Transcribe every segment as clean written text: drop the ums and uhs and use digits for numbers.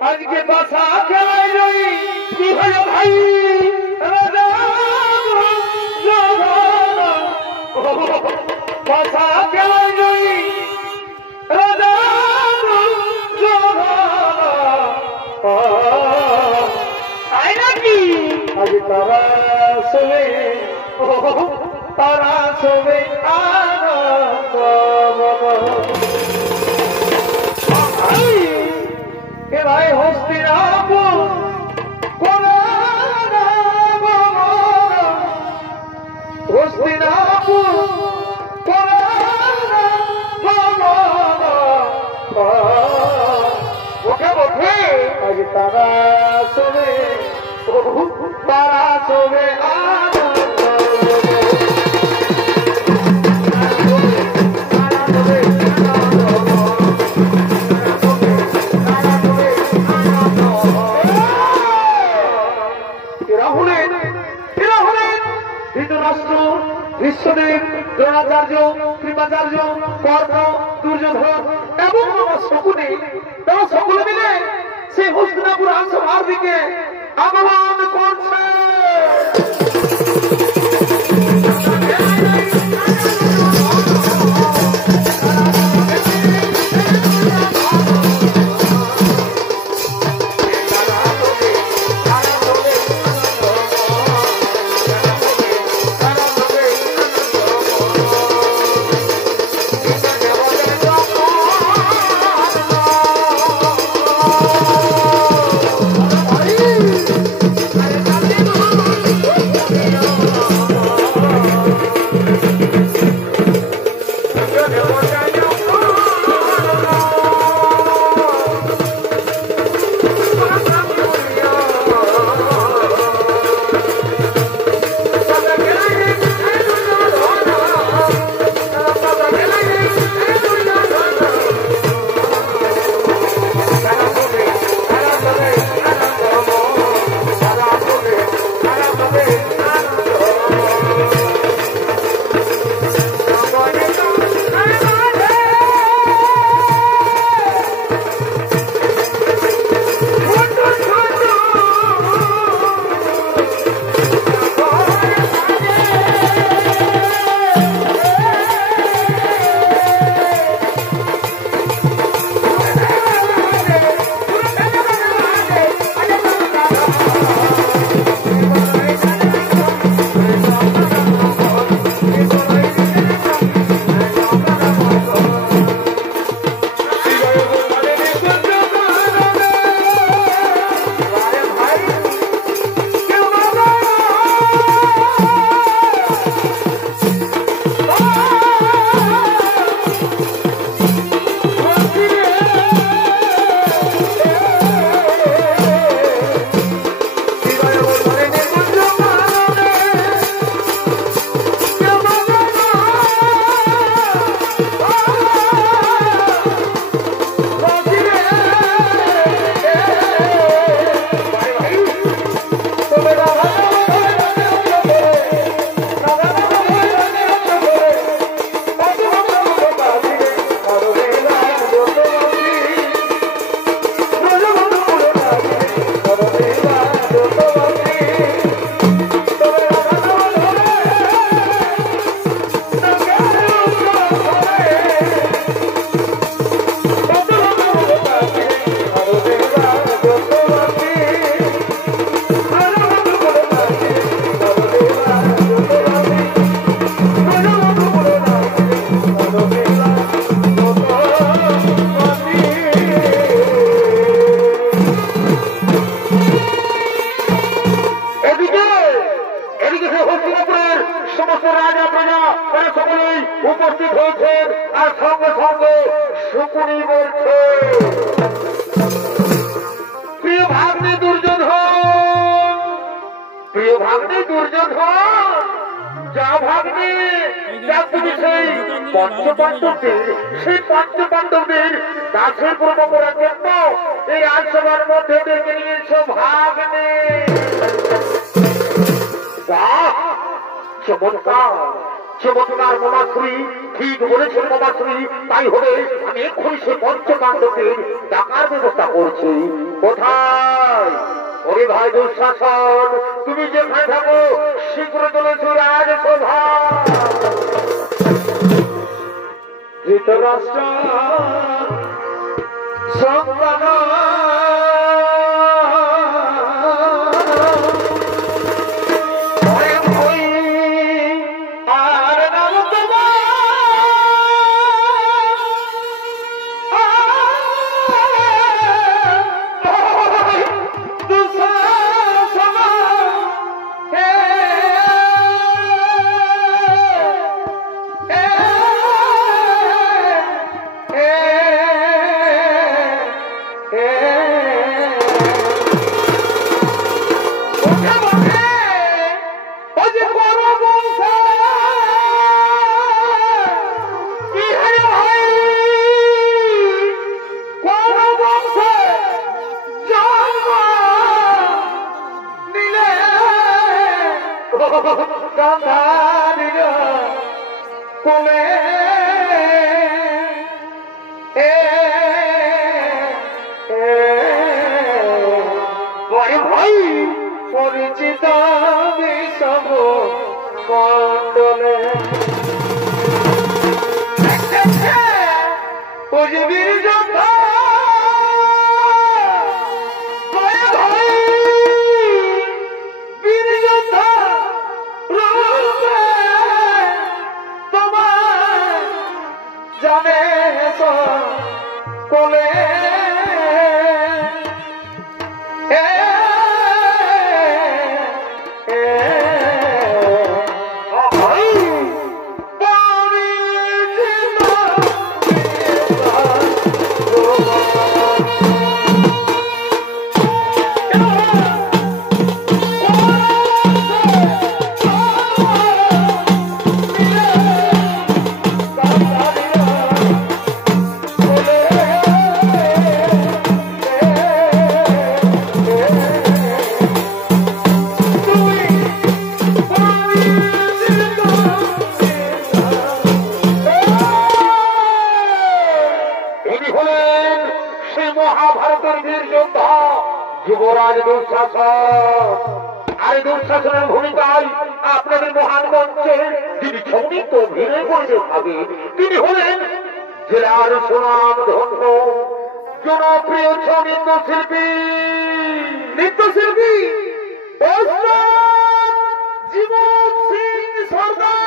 আজকে বাসা খেলায় রই কি হলো ভাই বাসা খেলায় রই তাই নাকি আজ তারা শোবে তারা শোবে আনন্দ কে ভাই হস্তিনাপুর হস্তিনাপুর ওকে বলবে আজ তারা শোবে তারা শোবে বিশ্বদেব দ্রোণাচার্য কৃপাচার্য কর্ণ দুর্যোধন এবং শকুনি তারা সকলে মিলে সেই হস্তিনাপুর রাজসভার দিকে আগমন করছে উপস্থিত হয়েছেন আর সঙ্গে সঙ্গে শকুনি বলছে প্রিয় ভাগ্নে দুর্যোধন যা ভাগ্নে যা তুমি সেই পঞ্চপাণ্ডবদের দাসের পূর্ণ করার জন্য এই রাজসভার মধ্যে ডেকে নিয়েছ ভাগ্নে চমৎকার চমৎকার মামাশ্রী, ঠিক বলেছেন মামাশ্রী, তাই হবে। আমি এক্ষুনি সে পঞ্চকাণ্ডকে ডাকার ব্যবস্থা করছি। কোথায়? ওরে ভাই দুঃশাসন, তুমি যেখানে থাকো শীঘ্র চলেছো রাজসভা। ধৃতরাষ্ট্র সন্তান পরিচিত বিষম মন্ডলে পৃথিবীর যোদ্ধা বীর যোদ্ধা রূপে তোমার জানে কোলে যুবরাজ দুঃশাসন। আর দুঃশাসনের ভূমিকায় আপনাদের মহান মঞ্চে যিনি সমৃদ্ধ অভিনয় করে দেখাবেন তিনি হলেন জেলার সুনাম ধন্য জনপ্রিয় নৃত্যশিল্পী জীবন সিং সর্দার।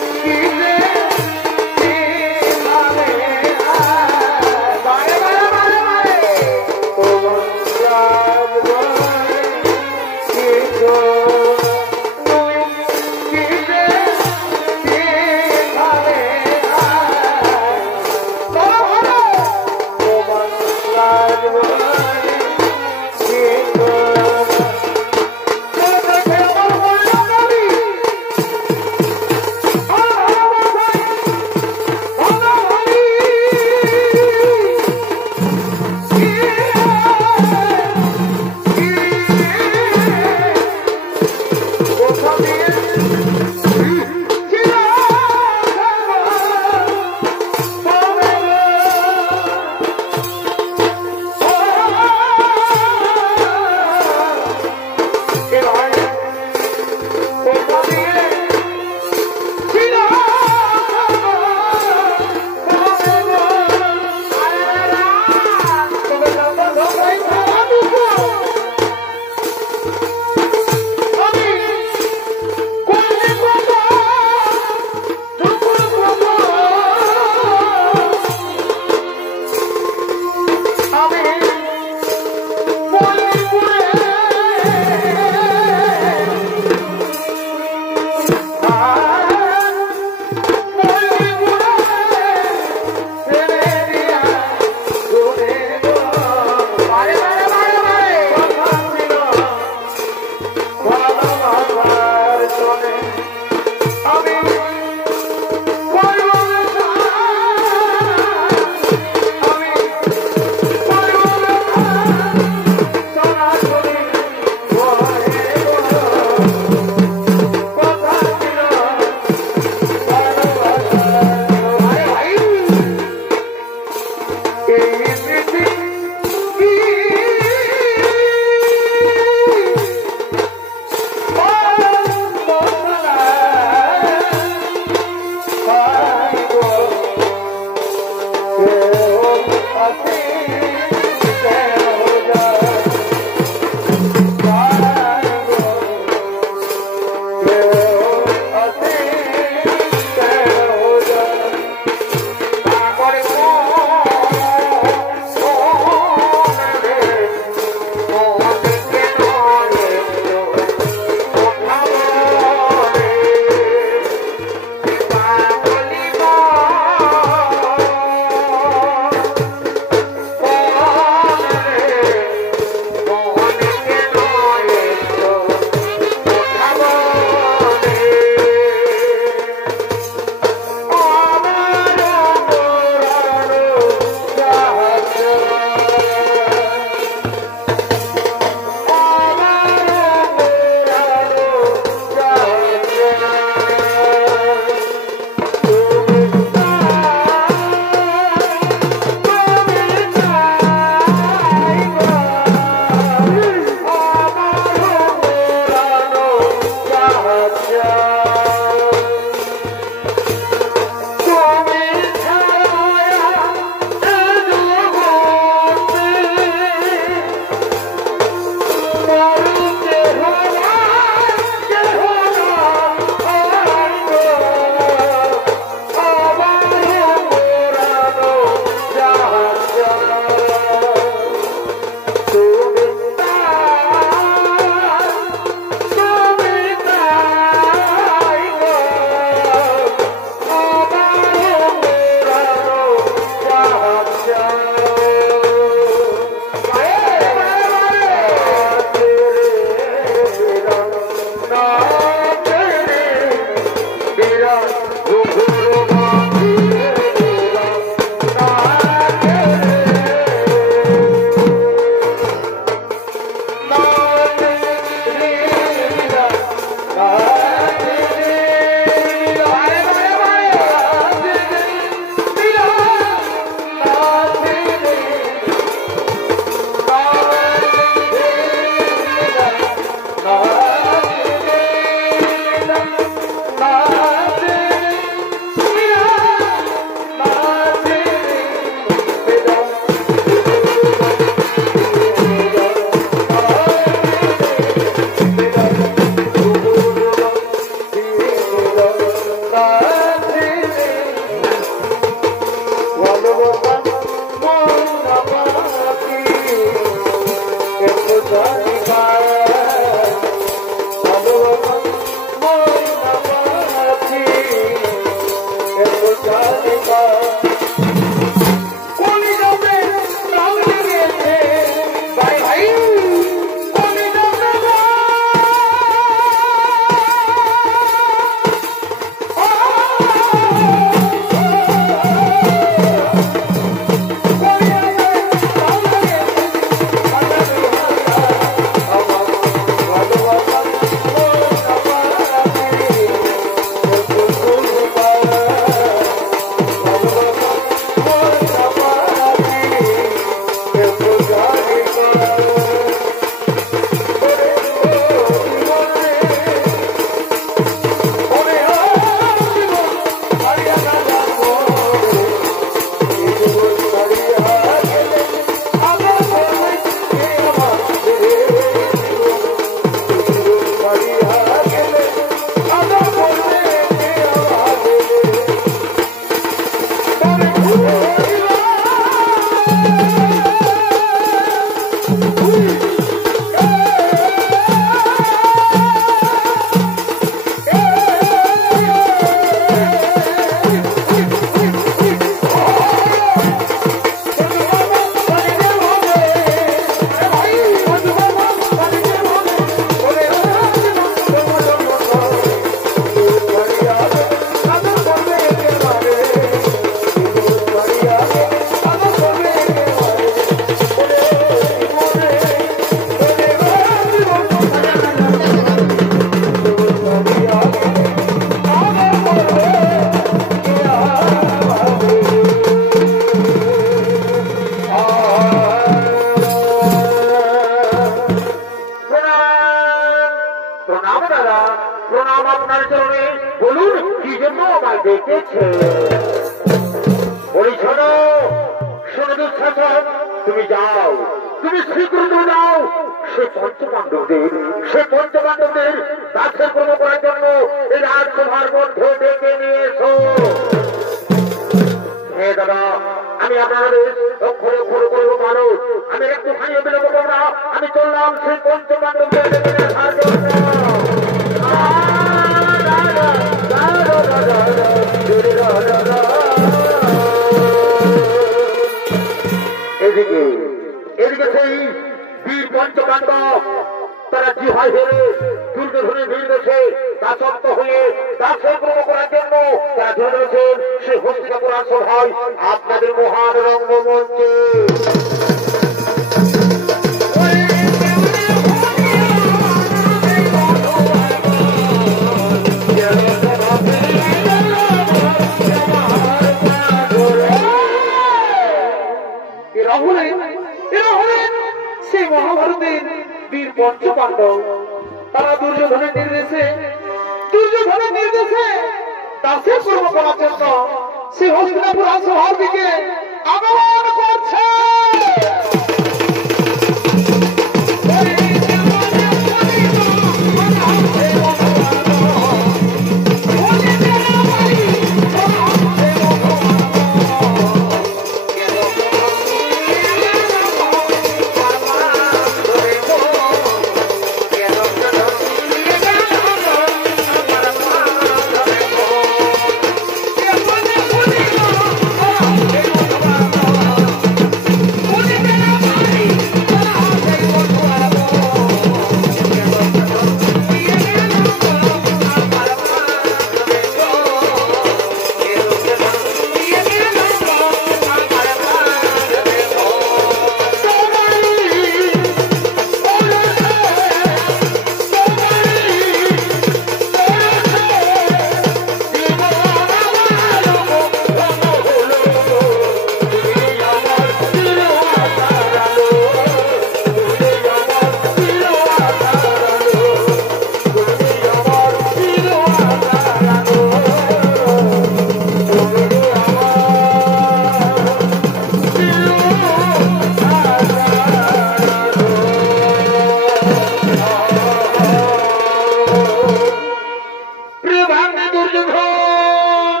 ভাগ্নে দুর্যোধন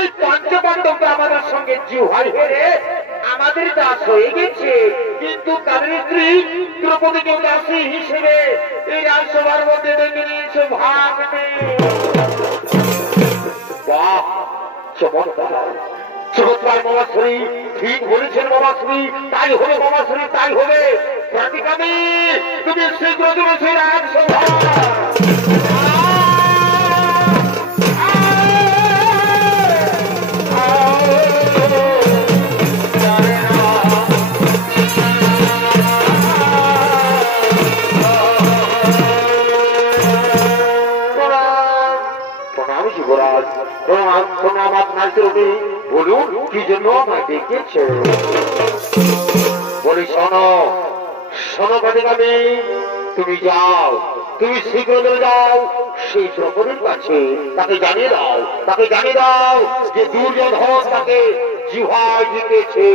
এই পঞ্চপাণ্ডবকে আমাদের সঙ্গে জুহাই হেরে আমাদের দাস হয়ে গেছে, কিন্তু তাদের স্ত্রী দ্রৌপদীকে দাসী হিসেবে এই রাজসভার মধ্যে ডেকে নিয়েছে ভাগ্নে। বাহ, চমৎকার চমৎকার মামাশ্রী, ঠিক বলেছেন মামাশ্রী, তাই হবে মামাশ্রী, তাই হবে। প্রতিকামী তুমি শীঘ্র তুমি সেই রাজসভা প্রণাম আপনার চরণে। বলুন কি জন্য আমায় ডেকেছে? বলি শোনো শোনো প্রতিকামী, তুমি যাও, তুমি শীঘ্র যাও সেই দ্রৌপদীর কাছে, তাকে জানিয়ে দাও, তাকে জানিয়ে দাও যে দুর্যোধন তাকে জিহ্বায় জিতেছে।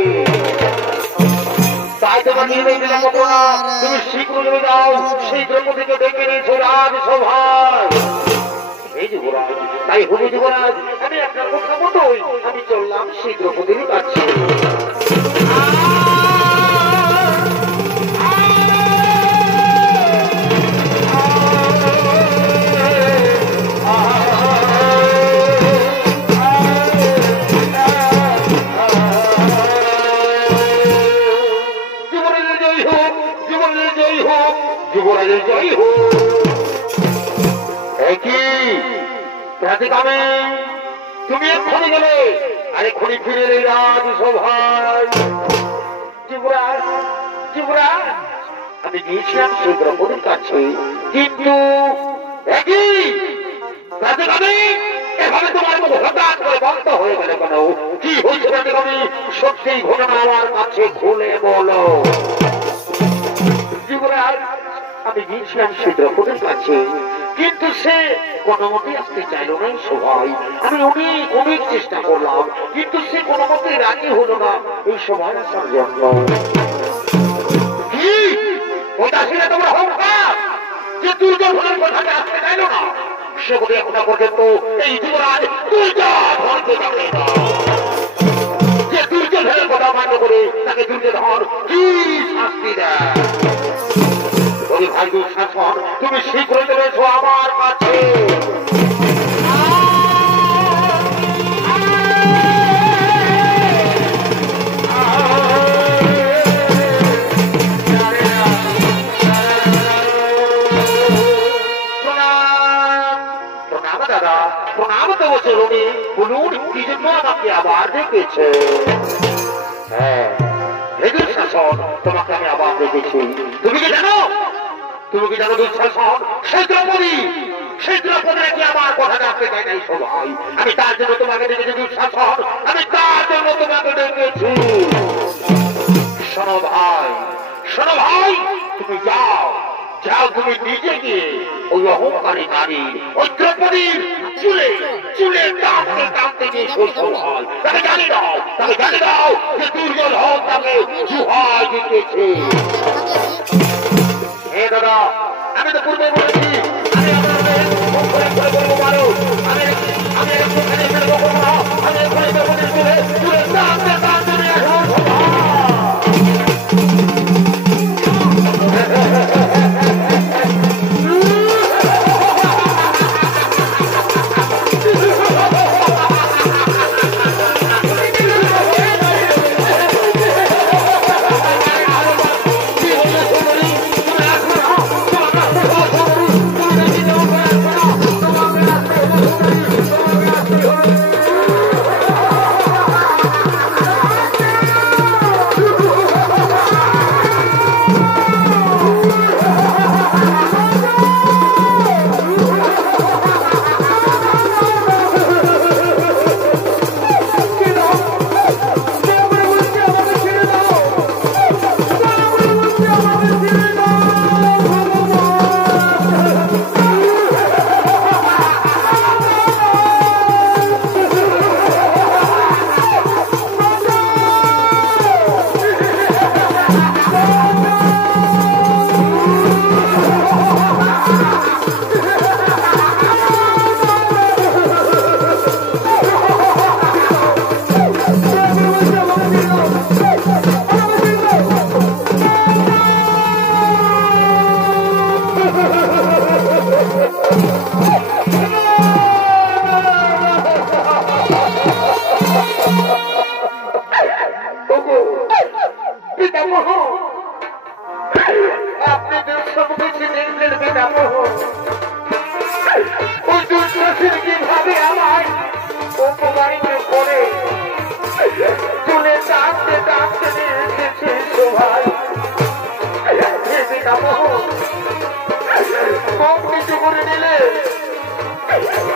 তাই তোমার নির্দেশ না, তুমি শীঘ্র যাও সেই দ্রৌপদীকে ডেকে নিয়েছে রাজসভায়। তাই হবে যুবরাজ, আমি আপনার কথা মতোই আমি চললাম সেই দ্রৌপদীর কাছে। যুবরাজের জয় হোক, যুবরাজের জয় হোক, যুবরাজের জয় হোক। প্রতিকামী তুমি এক্ষুনি গেলে, আরে এক্ষুনি ফিরে এলে রাজসভায়। যুবরাজ যুবরাজ, আমি গিয়েছিলাম সেই দ্রৌপদীর কাছে, কিন্তু একই প্রতিকামী এভাবে তোমার মুখ হঠাৎ করে বন্ধ হয়ে গেলে কেন? কি হয়েছে প্রতিকামী? সত্যি ঘটনা আমার কাছে খুলে বলো। যুবরাজ আমি গিয়েছিলাম সেই দ্রৌপদীর কাছে, কিন্তু সে কোনো মতে আসতে চাইল না এই সভায়। আমি অনেক অনেক চেষ্টা করলাম, কিন্তু সে কোনো মতে রাজি হলো না এই সভায় আসার জন্য। কি ওটা ছিল তোমার অহংকার যে দুর্যোধনের কথাটা আসতে চাইল না? সে বলে এখনো পর্যন্ত এই যুবরাজ দুর্যোধনকে জানে না। যে দুর্যোধনের কথা মান্য করে তাকে দুর্যোধন কি শাস্তি দেয়? ভাই দুঃশাসন, তুমি শীঘ্র চলেছো আমার কাছে। প্রণাম দাদা, প্রণাম দেব চরণে। বলুন কি জন্য আমাকে আবার ডেকেছে? হ্যাঁ হে দুঃশাসন, তোমাকে আমি আবার ডেকেছি। তুমি কি জানো, তুমি কি জানো দুঃশাসন, সেই দ্রৌপদী কি আমার কথা রাখতে চাই নাই সবাই? আমি তার জন্য তোমাকে ডেকেছি দুঃশাসন, আমি তার জন্য তোমাকে ডেকেছি। শোনো ভাই, শোনো ভাই, তুমি যাও যাও, তুমি নিজে গিয়ে ওই অহংকারী নারী ওই দ্রৌপদীর চুলে চুলে টানতে টানতে গিয়ে সবাই তাকে জানিয়ে দাও, তাকে জানিয়ে দাও যে দুর্যোধন তাকে জিহ্বায় জিতেছে। হে দাদা, আমি তো পূর্বে বলেছি আমি আপনাদের বলবো পারো, আমি একটুখানি করবো না, আমি এখানে চুলে টানতে টানতে নিয়ে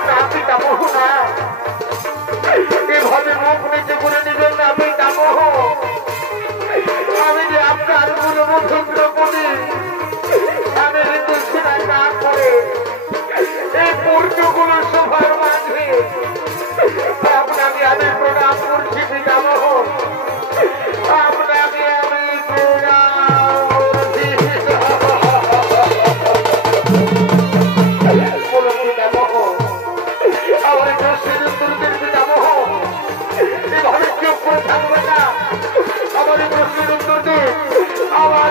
না পিতামহ না, এভাবে মুখ নিচে করে দিবেন না পিতামহ। আমি যে আপনার গুণবন্ধুত্ব করি, আমি ঋতু সেনা না করে এই পূর্ণগুলো সভার মাঝে আপনাকে আমি প্রণাম করছি পিতামহ, আপনাকে আমি প্রণাম করছি। পিতামহ আমার প্রশ্নের উত্তর দিন পিতামহ, এভাবে চুপ করে থাকবে না, আমার প্রশ্নের উত্তর দিন, আমার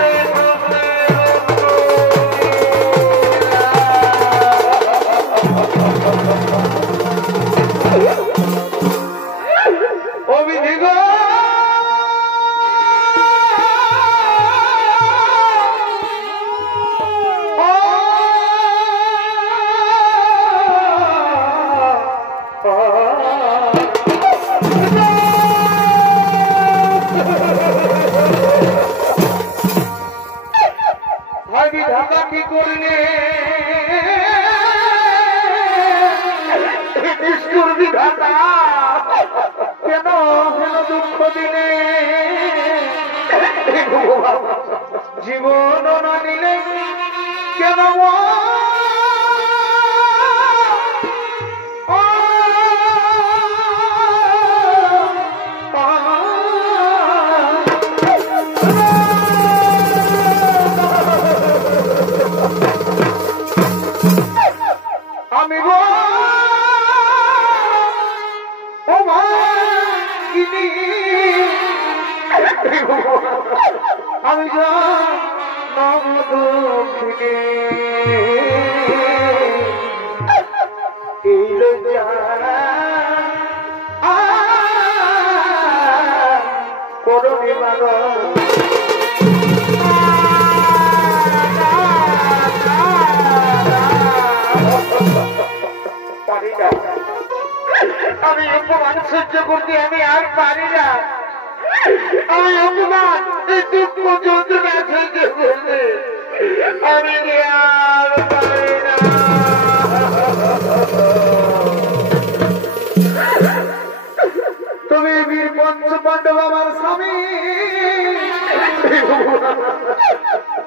জীবন না নিলে কেন আমি আমি দক্ষিণে এই লজ্জা করণে পারি না, আমি অপমান সহ্য করতে আমি আর পারি না, আমি অপমান এই দুঃখ যন্ত্রণা সহ্য করতে আমি আর পারি না। তুমি বীর পঞ্চপাণ্ডব আমার স্বামী,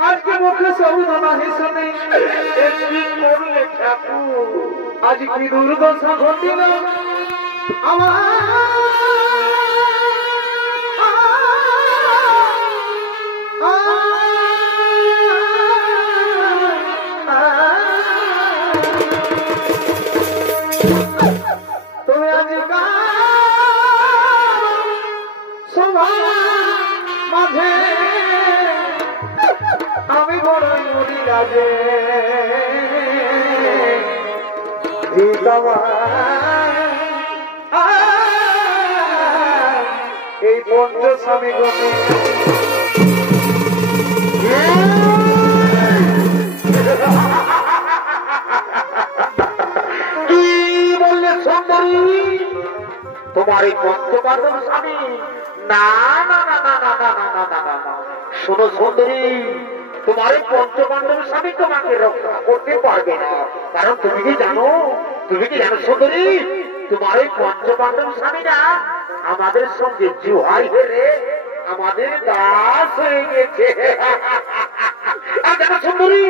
আজকে মুখে সাবধান হিসেবে করলে ঠাকুর, আজ কি দুর্দশা ঘটিল আমার তুমি আজ মাঝে আমি বড় মরি রাজে এই পঞ্চস্বামী গণে তুই বললে সুন্দরী তোমার এই পঞ্চপাণ্ডব স্বামী? না না না না না না না না না না, শোনো সুন্দরী, তোমার এই পঞ্চপাণ্ডব স্বামী তোমাকে রক্ষা করতে পারবে না, কারণ তুমি কি জানো সুন্দরী, তোমার এই পঞ্চপাণ্ডব স্বামীরা আমাদের সঙ্গে জুহাই হেরে আমাদের দাস হয়ে গেছে। আর দেখো সুন্দরী,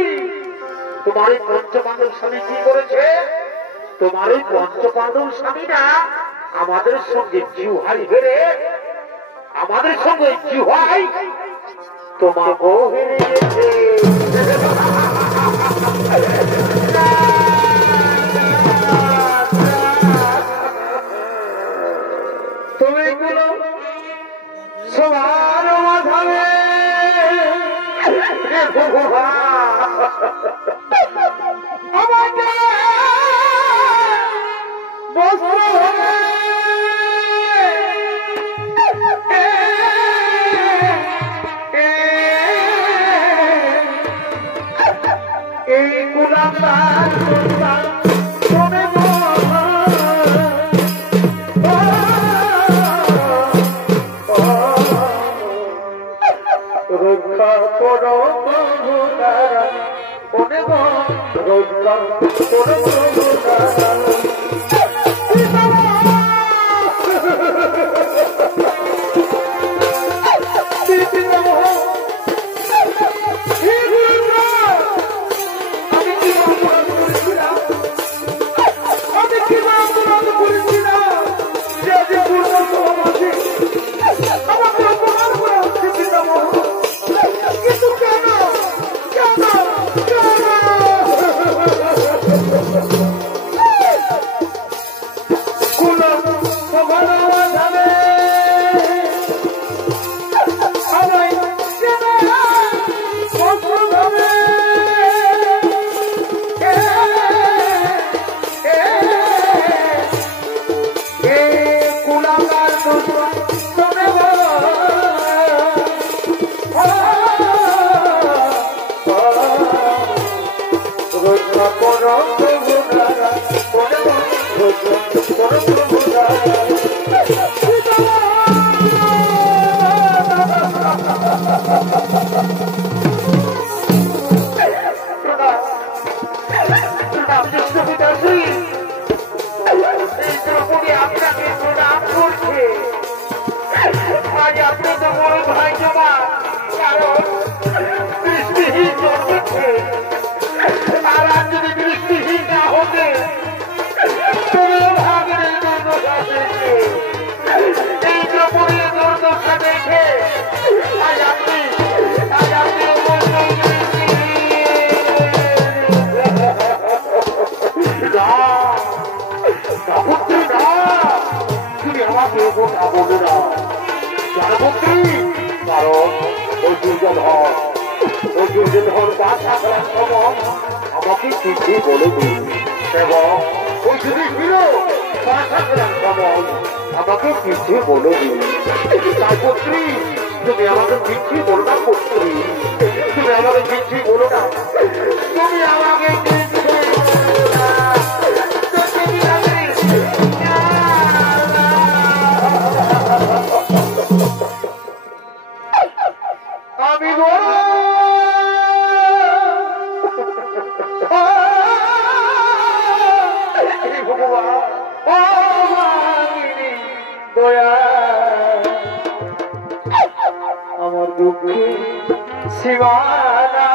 তোমার এই পঞ্চপাণ্ডব স্বামী কি করেছে? তোমার এই পঞ্চপাণ্ডব স্বামীরা আমাদের সঙ্গে জুহাই হেরে আমাদের সঙ্গে জুহাই তোমাকেও হেরে গেছে। তুমি গুলো সবার মাঝাবে আমাকে বস্ত্র এই গুলাম রক্ষা করো রক্ষা করো আমাকে কিছু বলে দিন এবং ওই যদি ছিল আমাকে কিছু বলে দিন তাই পুত্রী তুমি আমাকে কিছু বলো না পুত্রী তুমি আমাকে কিছু বলো না তুমি আমাকে আমি আমার দুঃখে সীমানা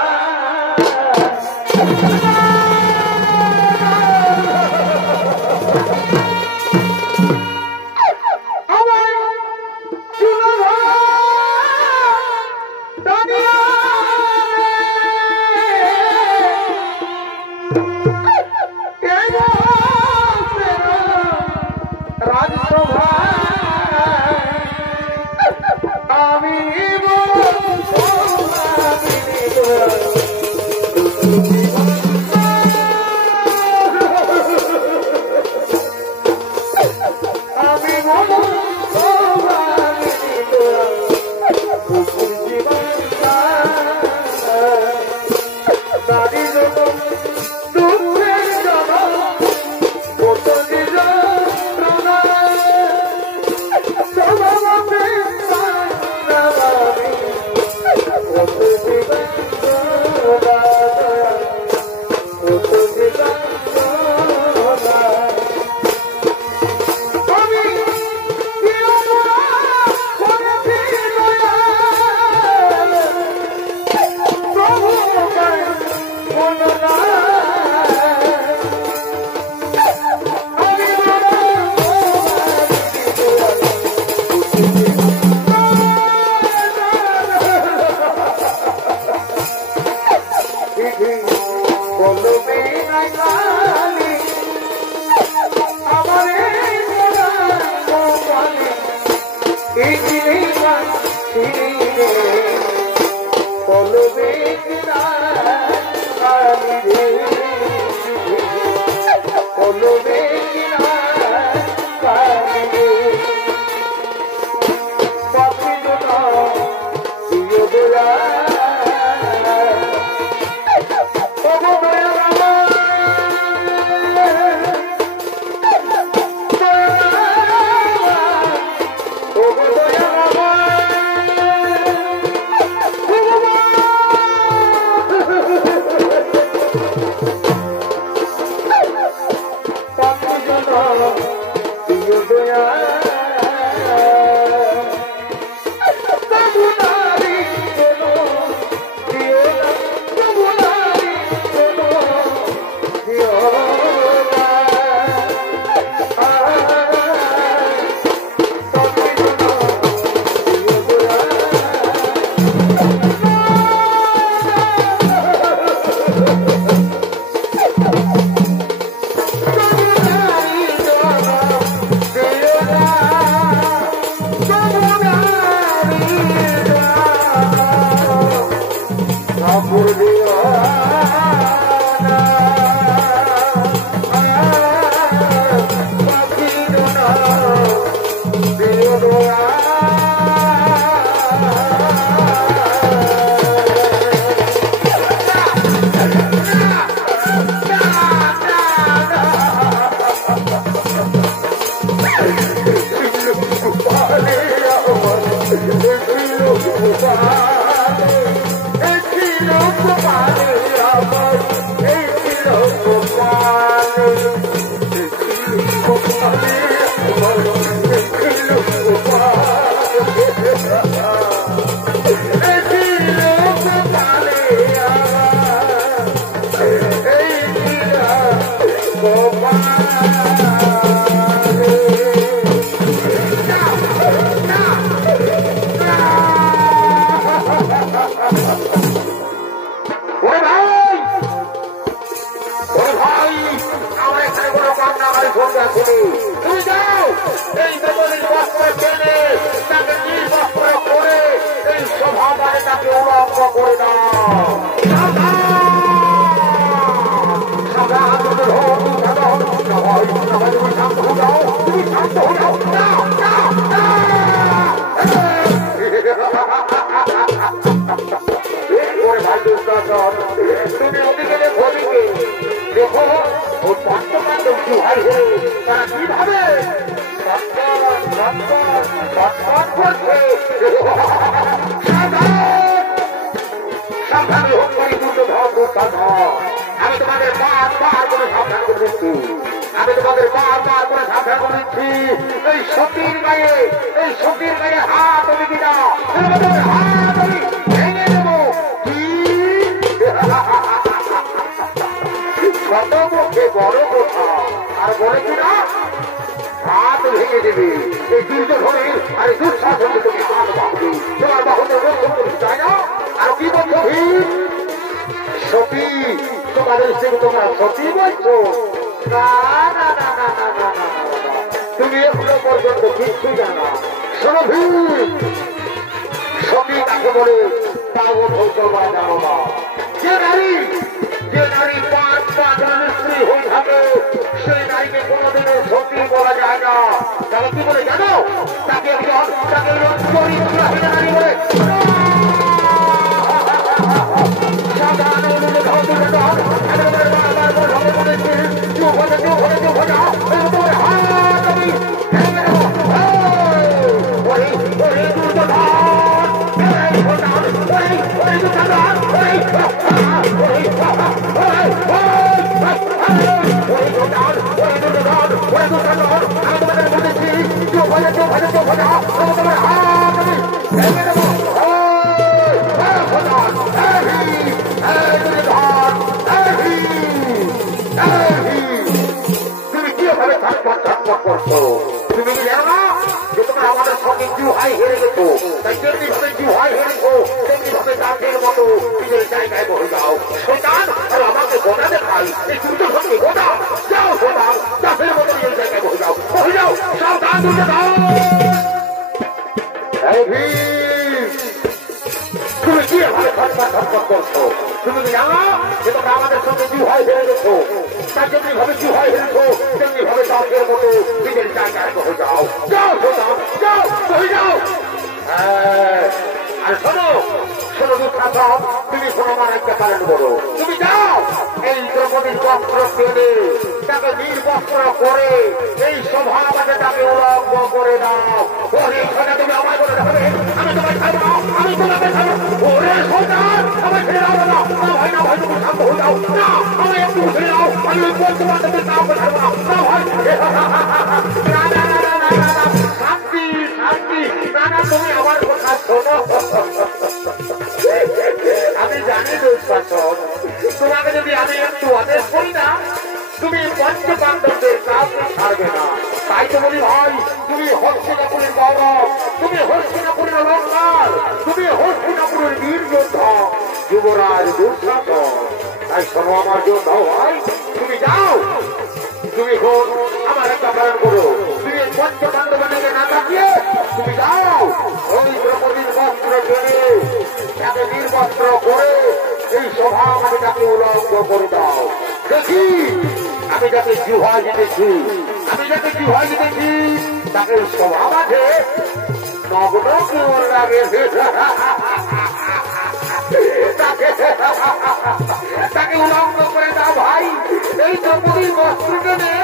এই দ্রৌপদীর বস্ত্র টেনে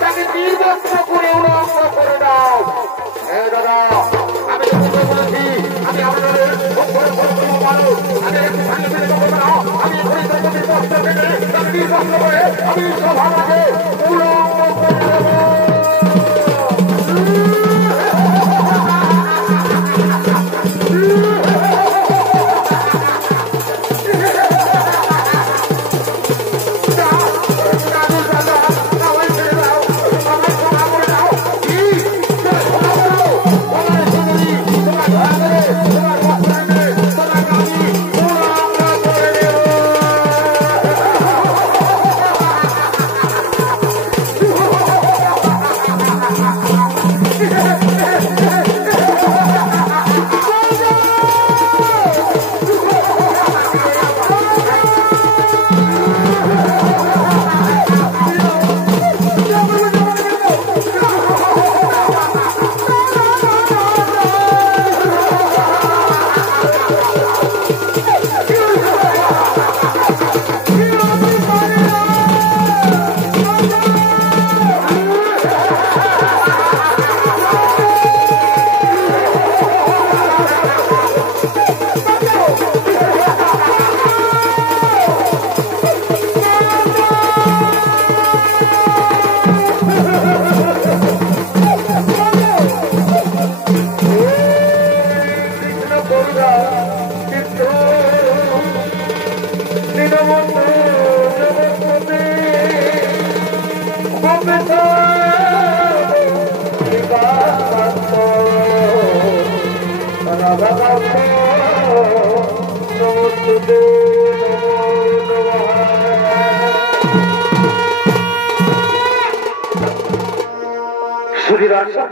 তাকে নির্বস্ত্র করে উলঙ্গ করে দাও।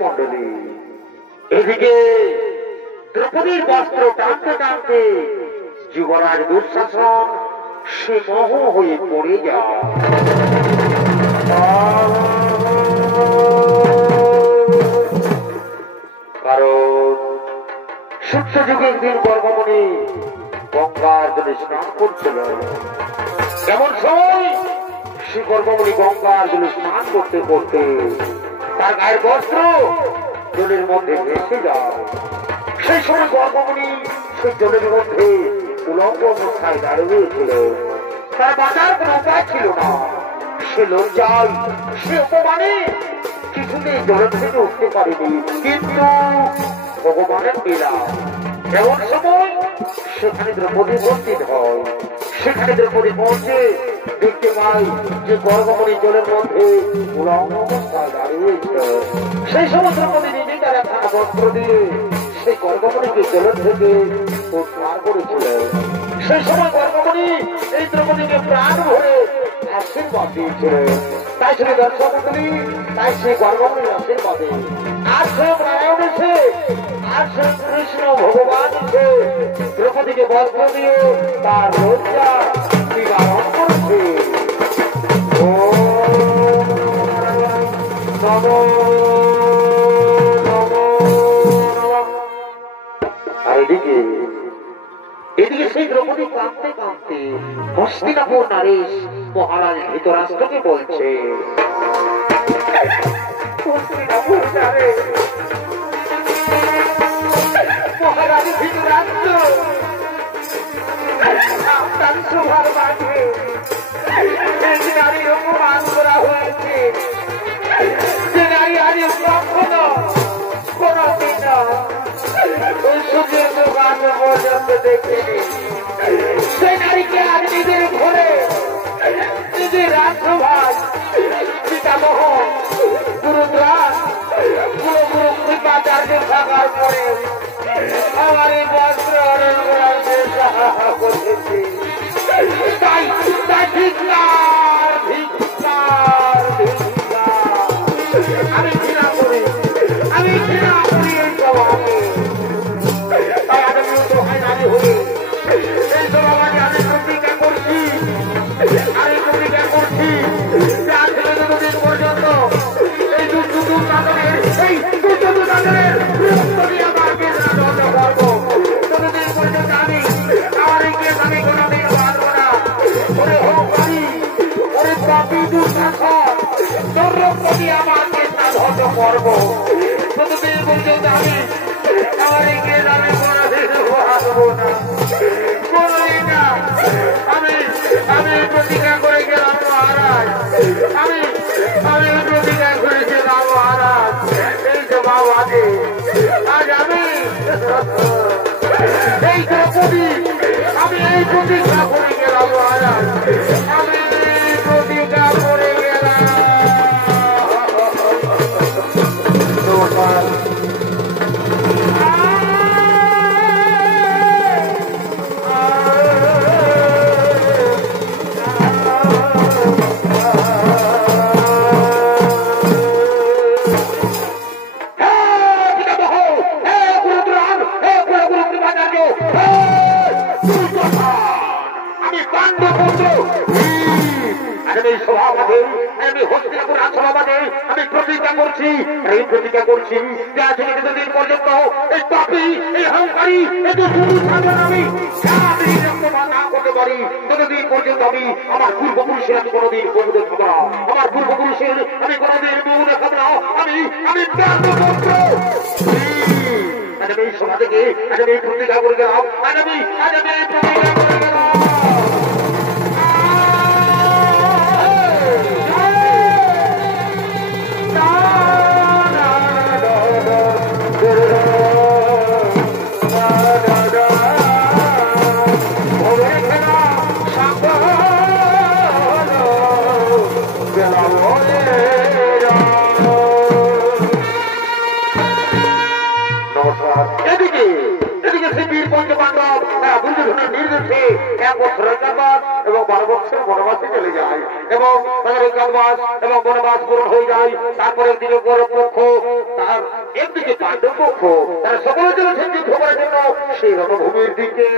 মন্ডলী এদিকে দ্রৌপদীর বস্ত্র টানতে টানতে যুবরাজ দুঃশাসন সে মোহ হয়ে পড়ে যায়। কারণ সূর্য যুগে একদিন গর্ভমণি গঙ্গার জলে স্নান করছিল। এমন সময় সে গর্ভমণি গঙ্গার জলে স্নান করতে করতে তার গায়ের বস্ত্র জলের মধ্যে ভেসে যায়। সেই সময় গর্ভমণি সেই জলের মধ্যে উলঙ্গ অবস্থায় দাঁড়িয়েছিল। তার বাঁচার কোনো উপায় ছিল না। সে লজ্জায় সে অপমানে কিছুতেই জলের থেকে উঠতে পারেনি। কিন্তু ভগবানের লীলা। এমন সময় সেখানে দ্রৌপদী উপস্থিত হয়। সেখানে দ্রৌপদী পৌঁছে দেখতে পাই যে গর্ভমণি জলের মধ্যে উলঙ্গ অবস্থায় দাঁড়িয়েছিল। সেই সময় দ্রৌপদী নিজে তার একখানা বস্ত্র দিয়ে সেই গর্ভমণিকে জলের থেকে উদ্ধার করেছিল। সেই সময় গর্ভমণি এই দ্রৌপদীকে প্রাণ ভরে আশীর্বাদ দিয়েছিল। তাই সে দর্শক মন্ডলী, তাই সে গর্ভমণির আশীর্বাদে আর সে নারায়ণ এসে আর সে কৃষ্ণ ভগবান এসে দ্রৌপদীকে বস্ত্র দিয়ে তার লজ্জা নিবারণ করেছে। আর এদিকে সেই দ্রৌপদী কাঁদতে কাঁদতে হস্তিনাপুর নারেশ মহারাজ ধৃতরাষ্ট্রকে বলছে, মহারাজ ধৃতরাষ্ট্র, আপনার সভার মাঝে যে নারীর অপমান করা হয়েছে, যে নারী আজ কখনো কোনদিন ওই সূর্যের দোকান পর্যন্ত দেখিনি, সে নারীকে আজ নিজের ঘরে নিজের রাজসভায় পিতামহ গুরুদ্রাস গুরু কৃপাচার্য থাকার পরে আমার এই বস্ত্র হরণ করার চেষ্টা করেছি। তাই ধিক্কার ধিক্কার ধিক্কার, আমি ঘৃণা করি এই সভাকে। তাই আমি দোহাই নারী হয়ে এই সভাকে আমি প্রতিজ্ঞা করছি, আমি প্রতিজ্ঞা করছি যে আজ থেকে যতদিন পর্যন্ত এই দুর্যোগের আমাকে দণ্ড করবো, ততদিন পর্যন্ত আমি আমার এই কেস আমি কোনোদিন মানব না। ওরে হোক আমি ওরে পাপি দুঃশাসন দ্রৌপদী আমার কেসটা ধ্বংস করবো, ততদিন পর্যন্ত আমি আমার এই কেস আমি কোনোদিন মানবো না, কোনোদিন না। আমি প্রতিজ্ঞা করে গেলাম মহারাজ, আমি প্রতিজ্ঞা করেছিলাম মহারাজ। এই যে বাবাকে আজ আমি এই দ্রৌপদী আমি এই প্রতিজ্ঞা করে গেলাম মহারাজ, আমি প্রতিজ্ঞা করে গেলাম। আমি প্রতিজ্ঞা করছি যে আজ থেকে যতদিন পর্যন্ত এই পাপী এই অহংকারী এই দুর্যোগ আমি প্রমাণ না করতে পারি ততদিন পর্যন্ত আমি আমার পূর্বপুরুষের আমি কোনোদিন বউ দেখাবো না, আমার পূর্বপুরুষের আমি কোনোদিন বউ দেখাবো না। আমি আমি এই সভা থেকে আজ আমি প্রতিজ্ঞা করে গেলাম, আজ আমি প্রতিজ্ঞা করে গেলাম। এবং 12 বছর বনবাসে চলে যায় এবং তাদের অজ্ঞাতবাস এবং বনবাস পূরণ হয়ে যায়। তারপরে একদিকে গৌরব পক্ষ, তার একদিকে পাণ্ডব পক্ষ, তারা সকলে চলেছেন যুদ্ধ করার জন্য সেই রণভূমির দিকে।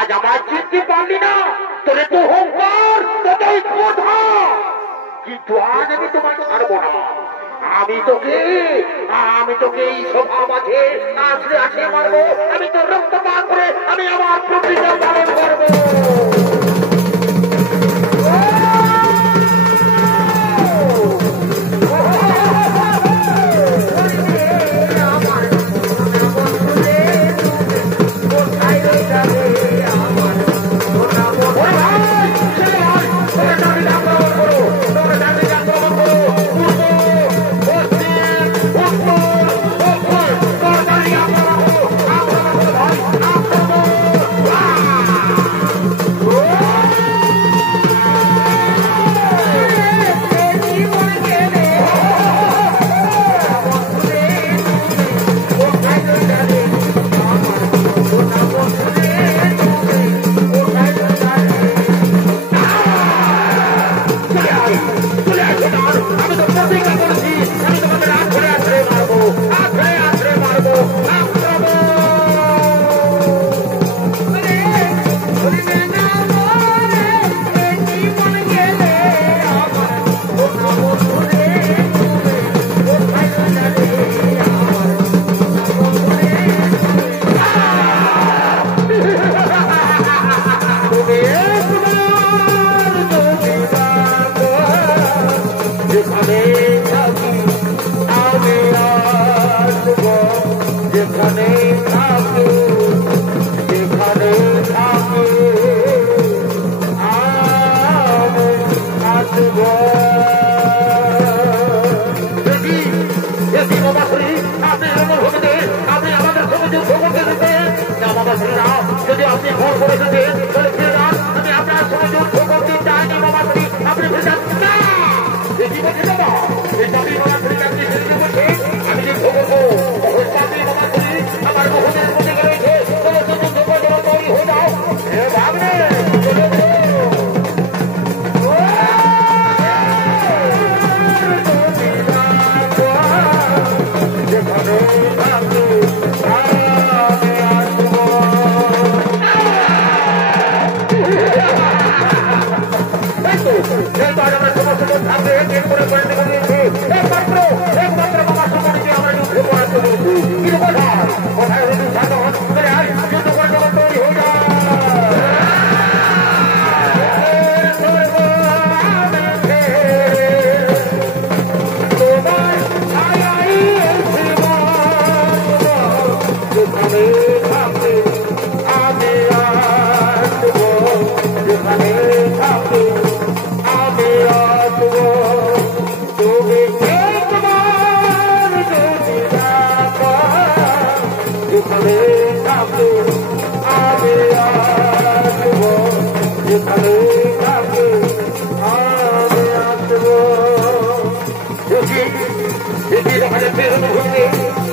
আজ আমার জিততে পারলি না, তোরে তো অহংকার, তোদের কথা, কিন্তু আজ আমি তোমাকে ছাড়বো না। আমি তোকে এই সভা মাঝে আসলে আসে মারবো, আমি তো রক্ত পান করে আমি আমার প্রতিজ্ঞা পালন করবো। কাছে আমি আসবো অনুভূতি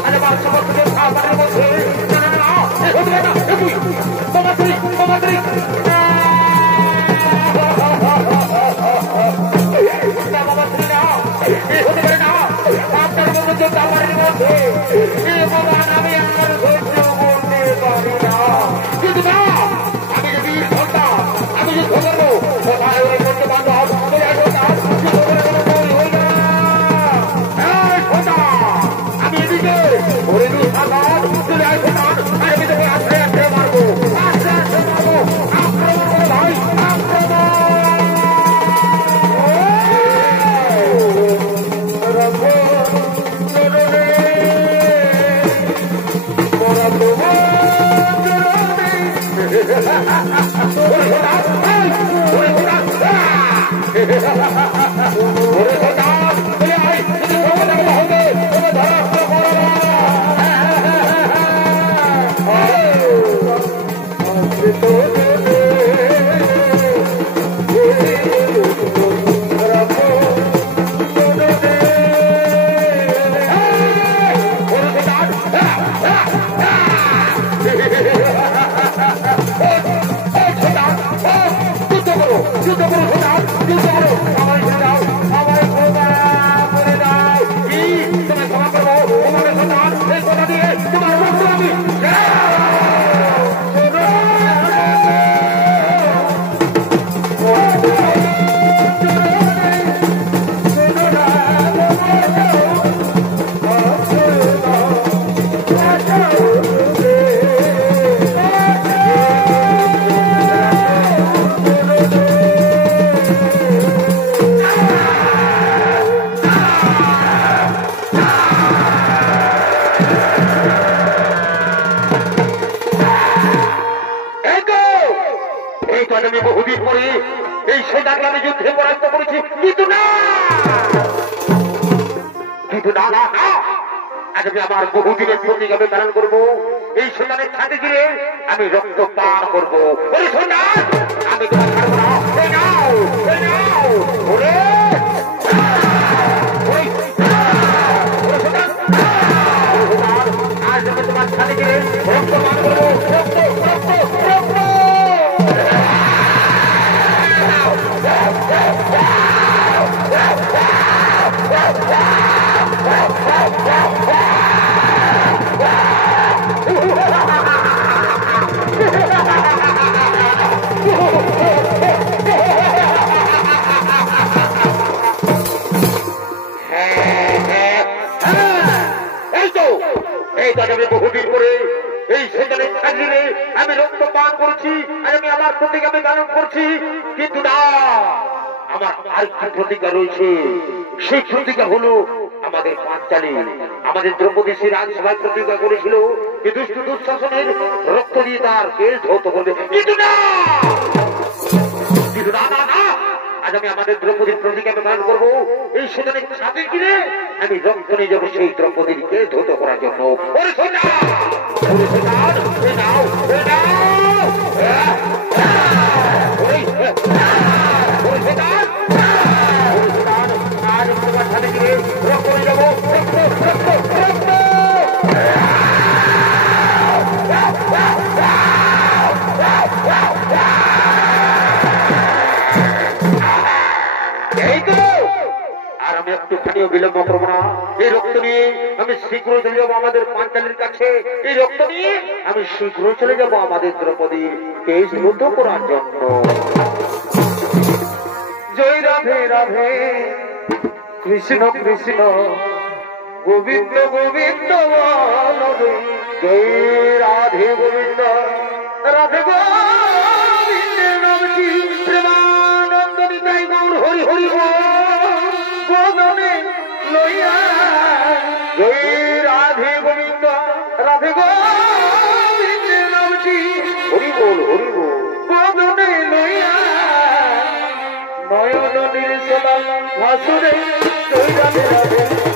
আরে বাচ্চা বাচ্চাকে খাবারের মধ্যে না না না হতে না তোমাদের তোমাদের আপনার মধ্যে খাবারের মধ্যে ভগবান আমি আমার ধৈর্য করতে পারি না কিন্তু না আমি যদি ঘন্টা আমি যদি ধরবো কোথায় ওই করতে বান্ধব আমি এদিকে ওরে দু সাগর চলে আসবো না আমি তোকে আস্তে আস্তে মারবো আস্তে আস্তে মারবো আক্রমণ ভাই আক্রমণ বহুদিন পরে এই সেটাকে আমি যুদ্ধে পরাস্ত করেছি কিন্তু না না না আজ আমি আমার বহুদিনের প্রতীক আমি পালন করবো এই সেটানের ছাদে গিয়ে আমি রক্ত পান করবো আমি তোমার ছাড়বো না আজ আমি তোমার ছাদে গিয়ে রক্ত পান করবো রক্ত রক্ত রক্ত বহুদিন পরে এই সেখানে থাকলে আমি রক্ত পান করছি আর আমি আমার প্রতিজ্ঞা আমি পালন করছি কিন্তু না আমার আরেকটি প্রতিজ্ঞা রয়েছে সেই প্রতিজ্ঞা হলো আমাদের পাঁচালী আমাদের দ্রৌপদী শ্রী রাজসভায় প্রতিজ্ঞা করেছিল যে দুষ্ট দুঃশাসনের রক্ত দিয়ে তার তেল ধৌত করবে কিন্তু না না না আজ আমি আমাদের দ্রৌপদীর প্রতিজ্ঞা আমি পালন করবো এই সেখানে ছাদে কিনে আমি রক্ত নিয়ে যাবো সেই দ্রৌপদীর তেল ধৌত করার জন্য একটুখানিও বিলম্ব করবো না এই রক্ত নিয়ে আমি শীঘ্র চলে যাবো আমাদের পাঁচালীর কাছে এই রক্ত নিয়ে আমি শীঘ্র চলে যাবো আমাদের দ্রৌপদীর কেশ রুদ্ধ করার জন্য জয় রাধে রাধে কৃষ্ণ কৃষ্ণ গোবিন্দ গোবিন্দ জয় রাধে গোবিন্দ রাধে গোবিন্দ নামটি প্রেমানন্দ নিতাই গৌর হরি হরি জয় রাধে গোবিন্দ রাধে গোবিন্দ নামটি হরি বল গোদনে লইয়া নয়ন নির্সলা ভাসুরে জয় রাধে রাধে